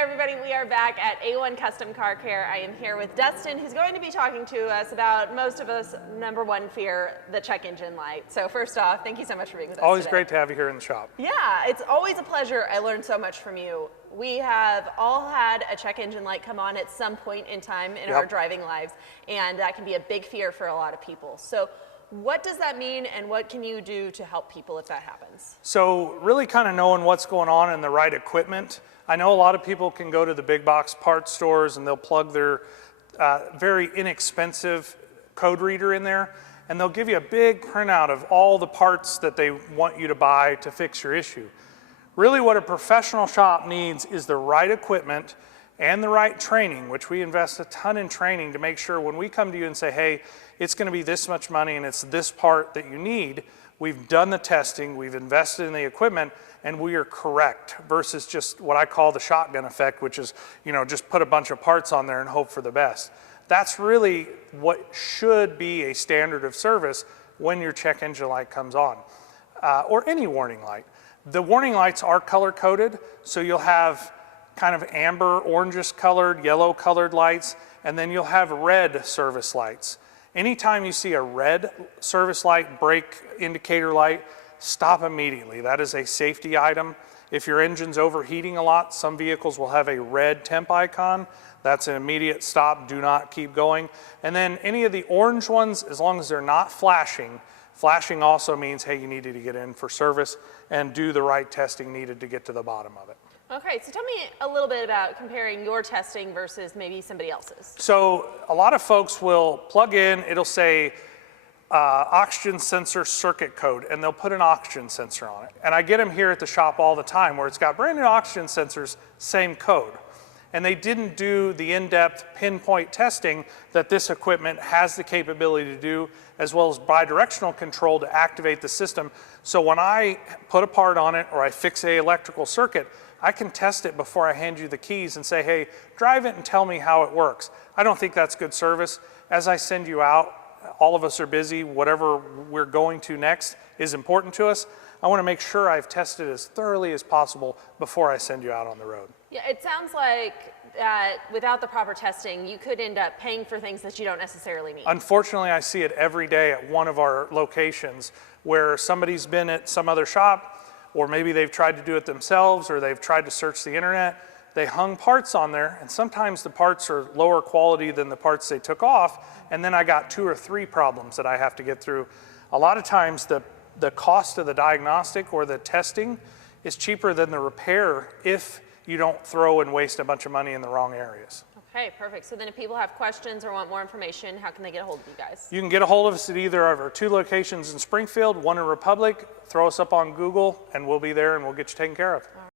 there, everybody. We are back at A1 Custom Car Care. I am here with Dustin, who's going to be talking to us about most of us' #1 fear, the check engine light. So first off, thank you so much for being with us Always today. great to have you here in the shop. Yeah, it's always a pleasure. I learned so much from you. We have all had a check engine light come on at some point in time in our driving lives, and that can be a big fear for a lot of people. So what does that mean, and what can you do to help people if that happens? So really kind of knowing what's going on and the right equipment. I know a lot of people can go to the big box parts stores and they'll plug their very inexpensive code reader in there, and they'll give you a big printout of all the parts that they want you to buy to fix your issue. Really what a professional shop needs is the right equipment and the right training, which we invest a ton in training to make sure when we come to you and say, hey, it's going to be this much money and it's this part that you need, we've done the testing, we've invested in the equipment, and we are correct versus just what I call the shotgun effect, which is, you know, just put a bunch of parts on there and hope for the best. That's really what should be a standard of service when your check engine light comes on, or any warning light. The warning lights are color coded, so you'll have kind of amber, orangish colored, yellow colored lights, and then you'll have red service lights. Anytime you see a red service light, brake indicator light, stop immediately. That is a safety item. If your engine's overheating a lot, some vehicles will have a red temp icon. That's an immediate stop, do not keep going. And then any of the orange ones, as long as they're not flashing, flashing also means, hey, you needed to get in for service and do the right testing needed to get to the bottom of it. Okay, so tell me a little bit about comparing your testing versus maybe somebody else's. So a lot of folks will plug in, it'll say oxygen sensor circuit code, and they'll put an oxygen sensor on it. And I get them here at the shop all the time where it's got brand new oxygen sensors, same code. And they didn't do the in-depth pinpoint testing that this equipment has the capability to do, as well as bidirectional control to activate the system. So when I put a part on it or I fix a electrical circuit, I can test it before I hand you the keys and say, hey, drive it and tell me how it works. I don't think that's good service. As I send you out, all of us are busy. Whatever we're going to next is important to us. I want to make sure I've tested as thoroughly as possible before I send you out on the road. Yeah, it sounds like without the proper testing, you could end up paying for things that you don't necessarily need. Unfortunately, I see it every day at one of our locations where somebody's been at some other shop, or maybe they've tried to do it themselves, or they've tried to search the internet. They hung parts on there, and sometimes the parts are lower quality than the parts they took off, and then I got 2 or 3 problems that I have to get through. A lot of times the cost of the diagnostic or the testing is cheaper than the repair if you don't throw and waste a bunch of money in the wrong areas. Okay, perfect. So then if people have questions or want more information, how can they get a hold of you guys? You can get a hold of us at either of our 2 locations in Springfield, 1 in Republic. Throw us up on Google, and we'll be there and we'll get you taken care of. All right.